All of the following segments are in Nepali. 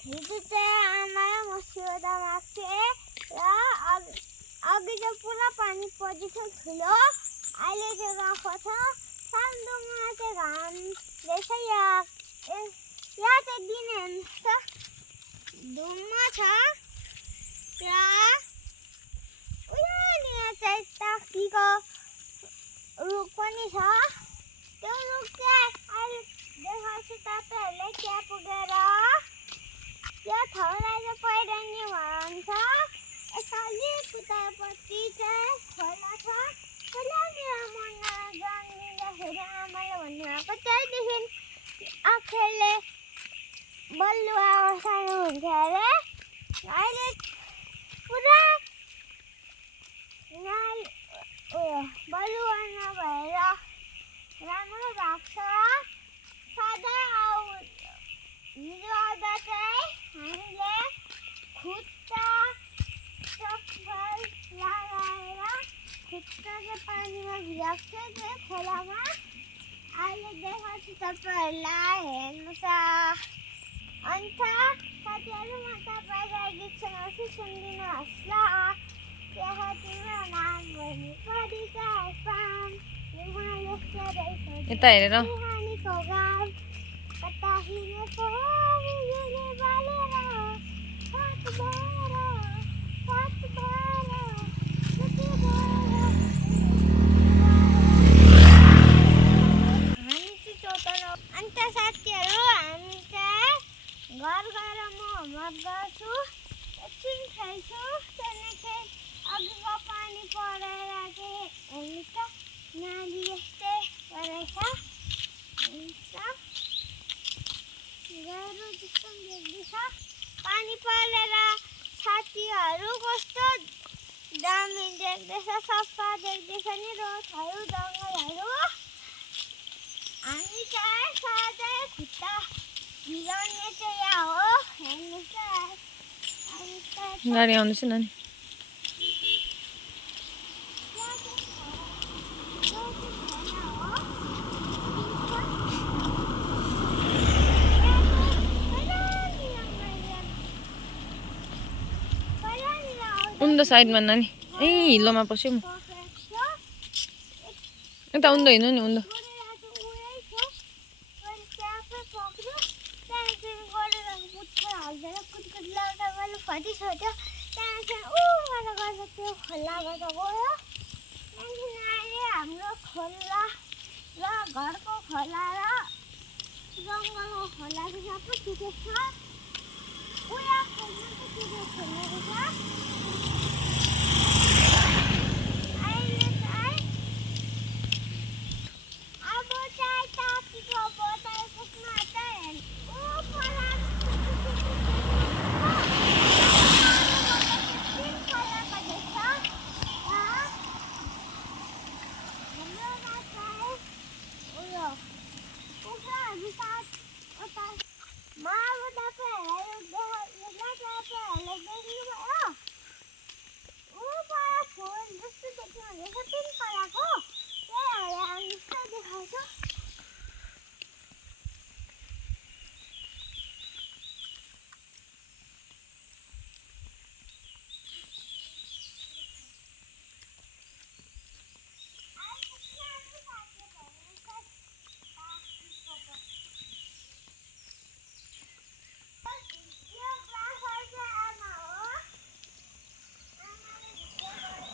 हिजो चाहिँ आमाले मसिउँदा माग्थे र अघि त पुरा पानी परेको ठुलो अहिले चाहिँ गएको छ सान्दुङमा चाहिँ घाम रहेछ यहाँ चाहिँ दिन हेर्नुहोस् त धुम्म छ र यहाँ चाहिँ टाकीको रुख पनि छ त्यो रुख चाहिँ अहिले देखाउँछु तपाईँहरूलाई त्यहाँ पुगेर त्यो ठाउँलाई चाहिँ पहिरनी भन्छ यसरी उतापट्टि चाहिँ खोला छ खोलातिर मर्न जाँदाखेरि आमाले भन्नुभएको त्यहाँदेखि आँखाले बलुवा सार्नुहुन्थ्यो अरे अहिले पुरा बलुवा नभएर राम्रो भएको छ सधैँ हिजो आउँदा चाहिँ हामीले खुट्टा चप्पल लगाएर खुट्टा चाहिँ पानीमा भिजाएको थियो त्यो खोलामा अहिले देखाउँछु तपाईँहरूलाई हेर्नुहोस् अन्त साथीहरू म तपाईँलाई गीत सुनाउँछु सुनिदिनुहोस् ल त्यहाँ तिम्रो नाम भनी परिचय पाम यता हेरेर हानीको गाम कता हिँडेको बिजुली बालेर सात भएर कति भएर हामी चाहिँ चौतारो अन्त साथीहरू हामी चाहिँ घर गएर म होमवर्क गर्छु एकछिन खेल्छु त्यहाँदेखि अघिको पानी परेर चाहिँ हेर्नु त नाली जस्तै परेछ गाह्रो जस्तो देख्दैछ पानी परेर साथीहरू कस्तो दामी देख्दैछ सफा देख्दैछ नि रोडहरू जङ्गलहरू हामी चाहिँ सधैँ खुट्टा भिजाउने चाहिँ यहाँ हो हेर्नुहोस् गाडी आउँदैछ नानी उन्दो साइडमा नानी ए हिलोमा पस्यौँ यता उन्दो हिँड्नु नि उन्दो हाम्रो खोला र घरको खोला र जङ्गलको खोला चाहिँ सबै ठिकै छ उया खोल्नु चाहिँ ठिकै खेल्नु छ अहिले चाहिँ अब चाहिँ टाकीको बोतल पुग्न चाहिँ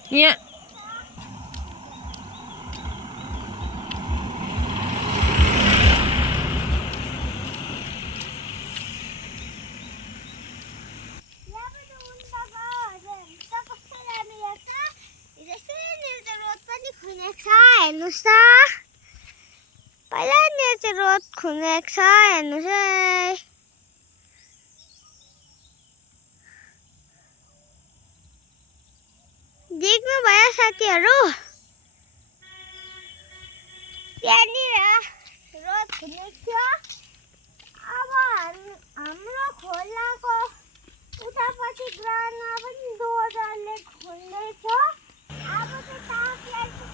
यहाँ हेर्नुहोस् त पहिला चाहिँ रोड खुनेको छ हेर्नुहोस् है देख्नु भयो साथीहरू त्यहाँनिर रोड खुनेको थियो अब हाम्रो खोलाको उतापट्टि ग्राउन्डमा पनि डोजरले खुन्दैछ अब चाहिँ टाकलाई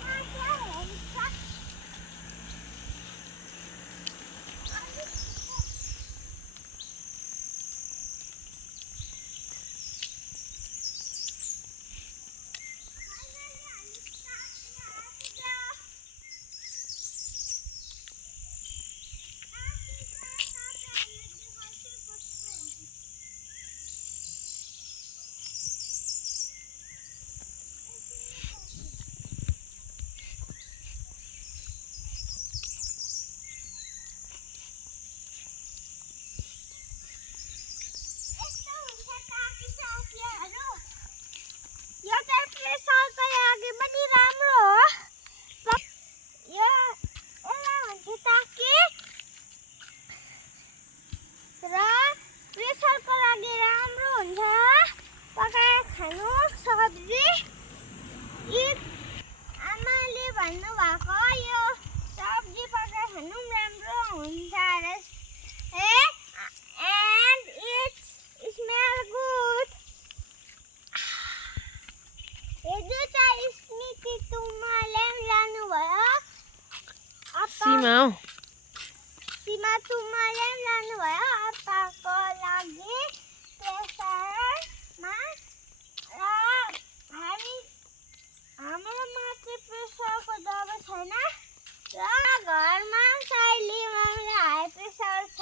प्रेसरको लागि पनि राम्रो हो। यो यसलाई भन्छ ताकि र प्रेसरको लागि राम्रो हुन्छ पकाएर खानु सब्जी। आमाले भन्नुभएको यो सब्जी पकाएर खानु राम्रो हुन्छ अरे and it smell good। हिजो चाहिँ स्मृति तुम्माले लानुभयो सीमा तुम्माले लानुभयो अप्पाको लागि प्रेसरमा र हाम्रोमा चाहिँ प्रेसरको दबाई छैन र घरमा साइलीमा हाई प्रेसर छ।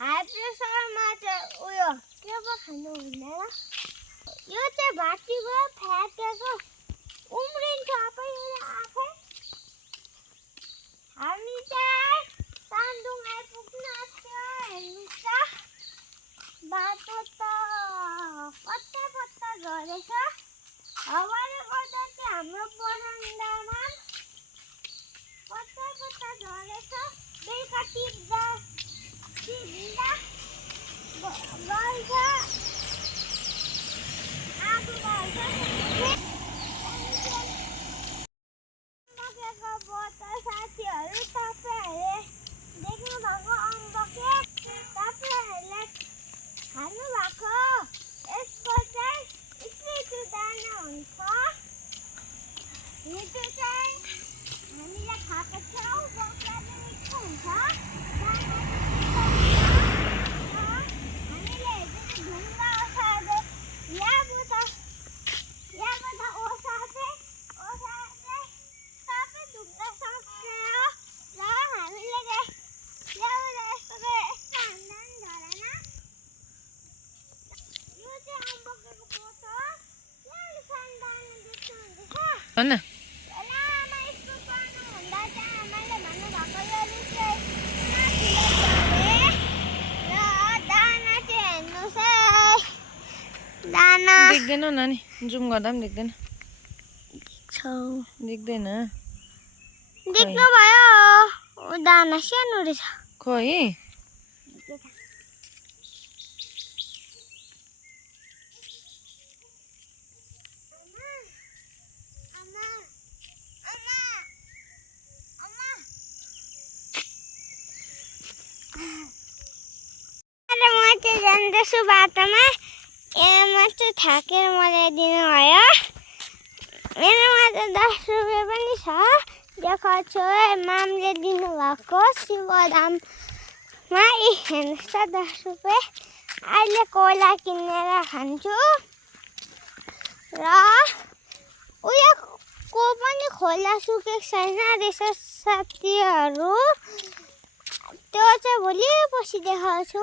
हाई प्रेसरमा चाहिँ उयो के पो खानु हुँदैन। यो चाहिँ भाँचिको फ्याटेको उम्रिन्छ पहिला आफै। हामी चाहिँ तान्दुङ आइपुग्न आँट्यो। हेर्नुहोस् त बाटो त पत्ता झरेछ। हावाले गर्दा चाहिँ हाम्रो बरन्डामा पत्ता झरेछ। बेलुका टिप्दा गल्छ आगो बाल्छ। अम्बकेको बोतल साथीहरू तपाईँहरूले देख्नुभएको अम्बके तपाईँहरूले खानुभएको यसको चाहिँ स्प्रिट दाना हुन्छ। हिजो चाहिँ हामीले खाएको थियौँ। बोक्रा चाहिँ मिठो हुन्छ। हामीले हिजो चाहिँ ढुङ्गा ओसार्दै यहाँबाट ओसार्दै सबै ढुङ्गा सक्यो र हामीले यस्तो हान्दा पनि झरेन। यो चाहिँ अम्बकेको बोतल। यहाँ सानो दाना देख्नुहुँदैछ। लामा स्कुल पढ्नु हुँदा चाहिँ आमाले भन्नुभएको यो रुखले र दाना चाहिँ हेर्नुहोस् है। दाना देख्दैन नानी, जुम गर्दा पनि देख्दैन। देख्दैन देख्नुभयो दाना सानो रहेछ। खोइ जाँदैछु बाटोमा यहाँ चाहिँ थाकेर मलाई दिनुभयो। मेरोमा त 10 रुपियाँ पनि छ। देखाउँछु है मामले दिनुभएको शिवधाममा। हेर्नुहोस् त 10 रुपियाँ। अहिले कोला किनेर खान्छु र उयोको पनि खोला सुकेको छैन रहेछ साथीहरू। त्यो चाहिँ भोलि पछि देखाउँछु।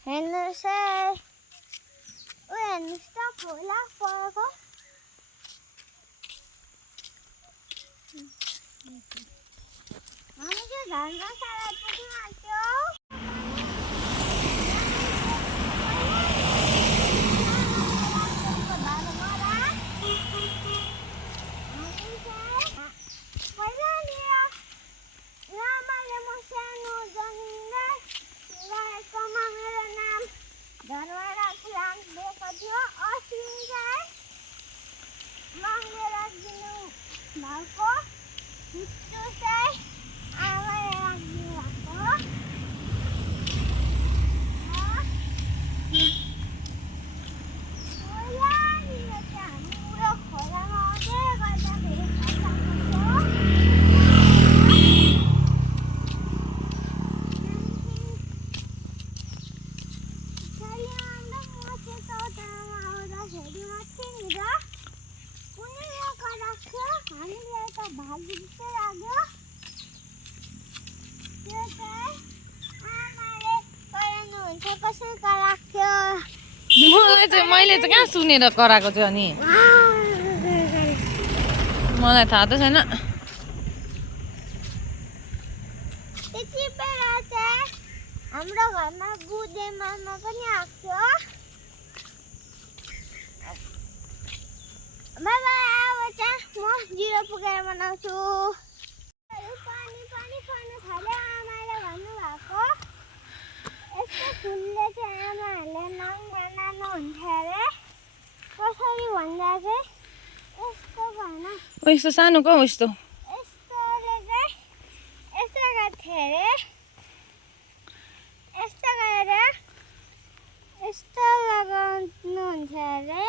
हेर्नुहोस् है हेर्नुहोस् त खोला परेको। हामी चाहिँ धर्मशाला पुग्न आँट्यो। मैले चाहिँ कहाँ सुनेर कराएको छु अनि मलाई थाहा त छैन। त्यति बेला चाहिँ हाम्रो घरमा बुढे मामा पनि आएको थियो बाई बाई अब चाहिँ म 0 पुगेर बनाउँछु। पानी पानी पर्नु थाल्यो आमाले भन्नुभएको यस्तो फुलले चाहिँ आमाहरूले नहुन्थ्यो अरे कसरी भन्दा चाहिँ यस्तो भएन ओ यस्तो सानो को यस्तो यस्तोले चाहिँ यस्तो गर्थ्यो अरे यस्तो गरेर यस्तो लगाउनुहुन्थ्यो अरे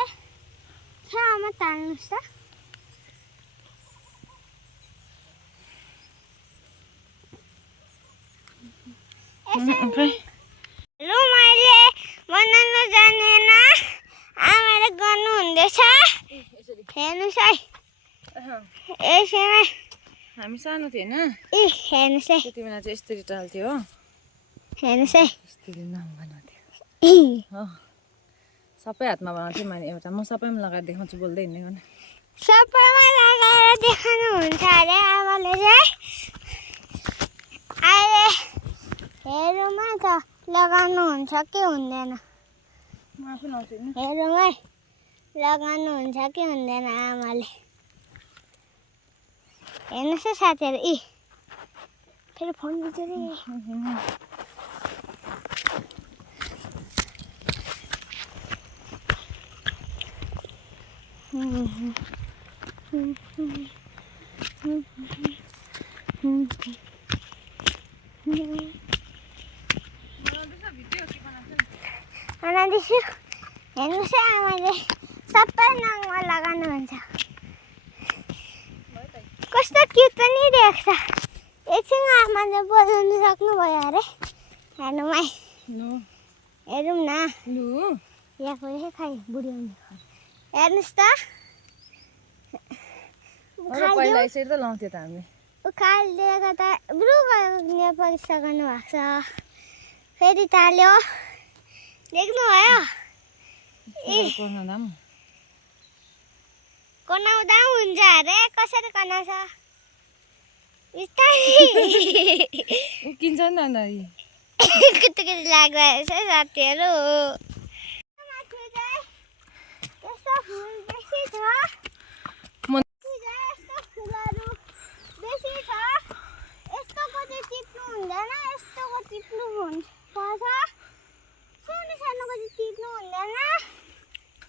आमा ताल्नुहोस् त लु मैले बनाउनु जानेन आमाले गर्नुहुँदैछ हेर्नुहोस् है यसैमा हामी सानो थियो हैन हेर्नुहोस् है त्यति बेला चाहिँ यस्तरी टाल्थ्यो हो हेर्नुहोस् है यस्तरी नाम बनाउँथ्यो हो सबै हातमा बनाउँथ्यो मैले एउटा म सबैमा लगाएर देखाउँछु बोल्दै हिँड्दै गर्न सबैमा लगाएर देखाउनुहुन्छ अरे आमाले चाहिँ अहिले हेरौँ त लगाउनुहुन्छ कि हुँदैन म आफै लाउँछु नि हेरौँ है लगाउनुहुन्छ कि हुँदैन आमाले हेर्नुहोस् है साथीहरू फेरि फोन बिच्यो रे बनाउँदैछु हेर्नुहोस् है आमाले सबै नङमा लगाउनुहुन्छ कस्तो क्युट पनि देख्छ एकछिन आमाले बोलाउनु सक्नुभयो अरे हेर्नु है लु हेरौँ न लु यहाँको खाइ बुढी हेर्नुहोस् त पहिला यसरी त लाउँथ्यो त हामीले उखालिदिएको त ब्लु कलरले परिक्षा गर्नुभएको छ फेरि ताल्यो देख्नुभयो कनाउँदा हुन्छ अरे कसरी कनाउँछ उकिन्छ नि त कति लाग्दो रहेछ साथीहरू यस्तो फुल बेसी छ यस्तो फुलहरू बेसी छ यस्तोको चाहिँ टिप्नु हुँदैन यस्तोको टिप्नु पर्छ सानो सानोको चाहिँ टिप्नु हुँदैन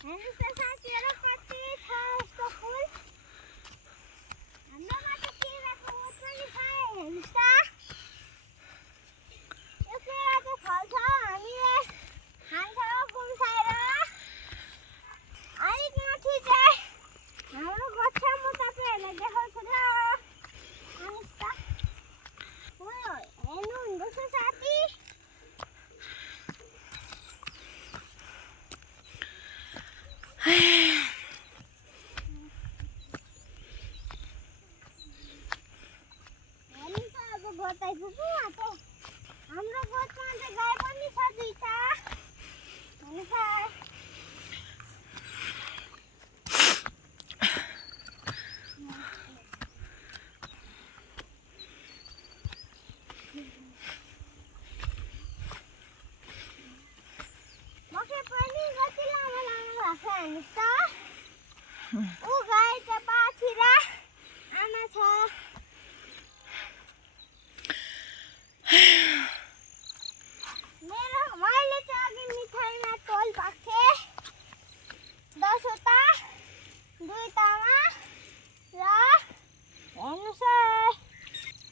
हेर्नुहोस् त साथीहरू कति छ यस्तो फुल हाम्रोमा त केराको बोट पनि छ हेर्नुहोस् त यो केराको फल्छ हामीले खान्छौँ कुम्साएर अलिक माथि चाहिँ हाम्रो गछ म तपाईँहरूलाई देखाउँछु ल हेर्नुहोस् त हेर्नुहुँदैछ साथी हेर्नुहोस् अब गोठ आइपुग्नु आँट्यो हाम्रो गोठमा चाहिँ गाई पनि छ 2टा हेर्नुहोस् मकै पनि कति लामो लामो भएको हेर्नुहोस् त ऊ गाई त पाछिर आमा छ मैले चाहिँ अघि मिठाईमा तोल पाएको थिएँ 10वटा 2टामा र हेर्नुहोस् है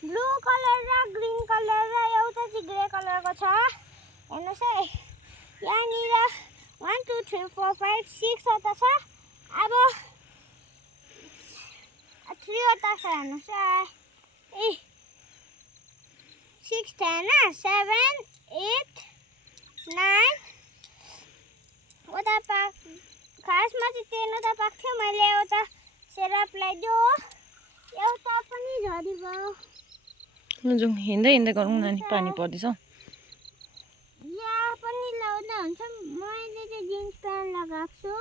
ब्लू कलर र ग्रिन कलर र एउटा चाहिँ ग्रे कलरको छ हेर्नुहोस् है यहाँनिर 1 2 3 4 5 6वटा छ अब 3वटा छ हेर्नुहोस् है 6 10 7 8 9 वटा पाक खासमा चाहिँ 10वटा पाएको थियो मैले एउटा सेरप लगाइदियो एउटा पनि झरी गयो जाउँ हिँड्दै हिँड्दै गरौँ नानी पानी पर्दैछ यहाँ पनि लगाउँदा हुन्छ मैले चाहिँ जिन्स प्यान्ट लगाएको छु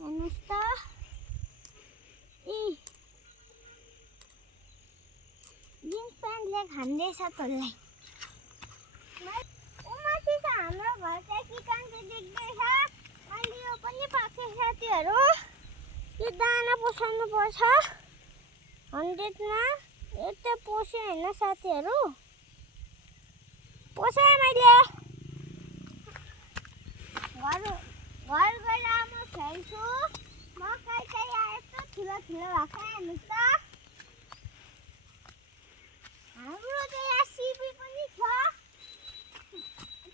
हेर्नुहोस् त जिन्स प्यान्टले खाँदैछ तँलाई माथि छ हाम्रो घर चाहिँ किचन चाहिँ देख्दैछ मैले यो पनि पाएको साथीहरू यो दाना पसाउनु पर्छ 100 मा यता पस्यो हैन साथीहरु पसाए मैले घर गएर म खेल्छु मकै चाहिँ यस्तो ठुलो ठुलो भएको हेर्नुस् त हाम्रो चाहिँ यहाँ सिबी पनि छ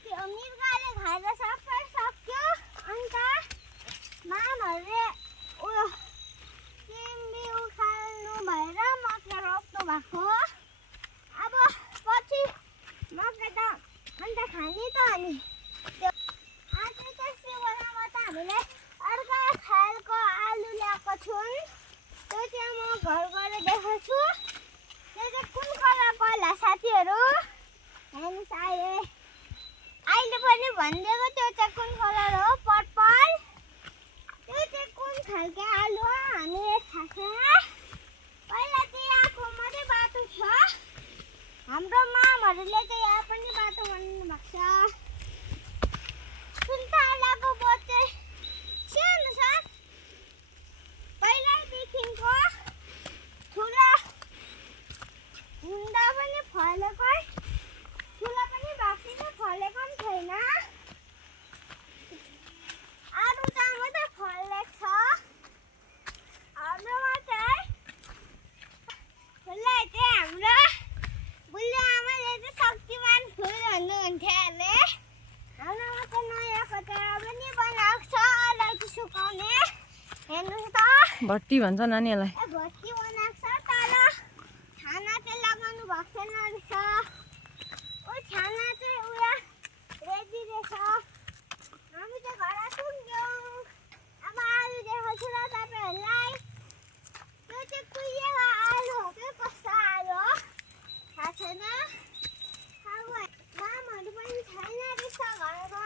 त्यो मिर्गाले खाएर सबै सक्यो अन्त मामहरुले उयो सिमी उखाल्नु भएर मकै रोप्नु भएको अब पछि मकै त अन्त खाने त अनि आज चाहिँ सिवनामा त हामीले अर्को खालको आलु ल्याएको छौँ त्यो चाहिँ म घर गएर देखाउँछु त्यो चाहिँ कुन कलरको होला साथीहरु हेर्नुस् अहिले पनि भनिदिएको त्यो चाहिँ कुन कलर हो पर्पल त्यो चाहिँ कुन खालको आलु हो हामीले थाहा छैन पहिला चाहिँ यहाँको मात्रै बाटो छ हाम्रो मामहरुले चाहिँ यहाँ पनि बाटो बनाउनु भएको छ सुन्तलाको बोट चाहिँ सानो छ पहिल्यैदेखिको ठुलो हुँदा पनि फलेको ठुलो पनि भएको छैन फलेको पनि छैन अरू चाहिँ मात्रै फलेको छ हाम्रोमा चाहिँ फुललाई चाहिँ हाम्रो बुल्ली आमाले चाहिँ शक्तिमान फुल भन्नुहुन्थ्यो अरे हाम्रोमा चाहिँ नयाँ कचरा पनि बनाएको छ अलैँची सुकाउने हेर्नुहोस् त भट्टी भन्छ नानीहरूलाई भट्टी बनाएको छ तर छाना चाहिँ लगाउनु भएको छैन रहेछ ओ छाना चाहिँ उयो रेडी रहेछ हामी चाहिँ घर पुग्यौँ अब आलु देखाउँछु ल तपाईँहरूलाई त्यो चाहिँ कुहिएको आलु हो कि कस्तो आलु हो थाहा छैन अब मामहरु पनि छैन रहेछ घरमा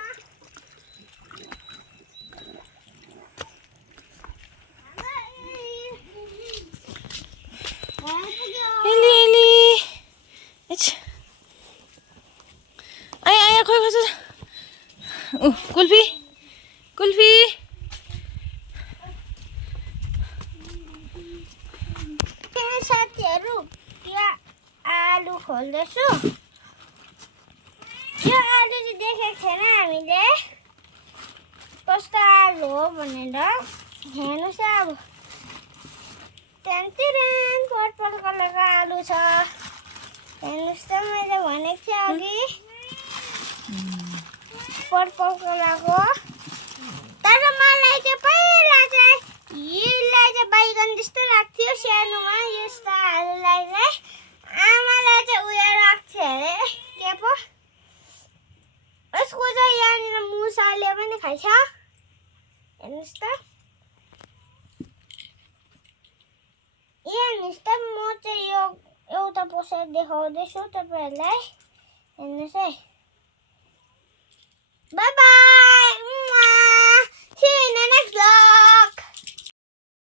एली एली आया खोइ खोइ कुल्फी कुल्फी साथीहरु यहाँ आलु खोल्दैछु यो आलु चाहिँ देखेको छैन हामीले कस्तो आलु हो भनेर हेर्नुहोस् अब टेन्टिरेन पर्पल कलरको आलु छ हेर्नुहोस् त मैले भनेको थिएँ अघि पर्पल कलरको तर मलाई चाहिँ पहिला चाहिँ यसलाई चाहिँ बैगन जस्तो लाग्थ्यो सानोमा यस्तो आलुलाई चाहिँ आमालाई चाहिँ उयो राख्थ्यो अरे के पो यसको चाहिँ यहाँनिर मुसाले पनि खाइछ हेर्नुहोस् त हेर्नुहोस् त म चाहिँ यो एउटा पोस्टर देखाउँदैछु तपाईँहरूलाई हेर्नुहोस् है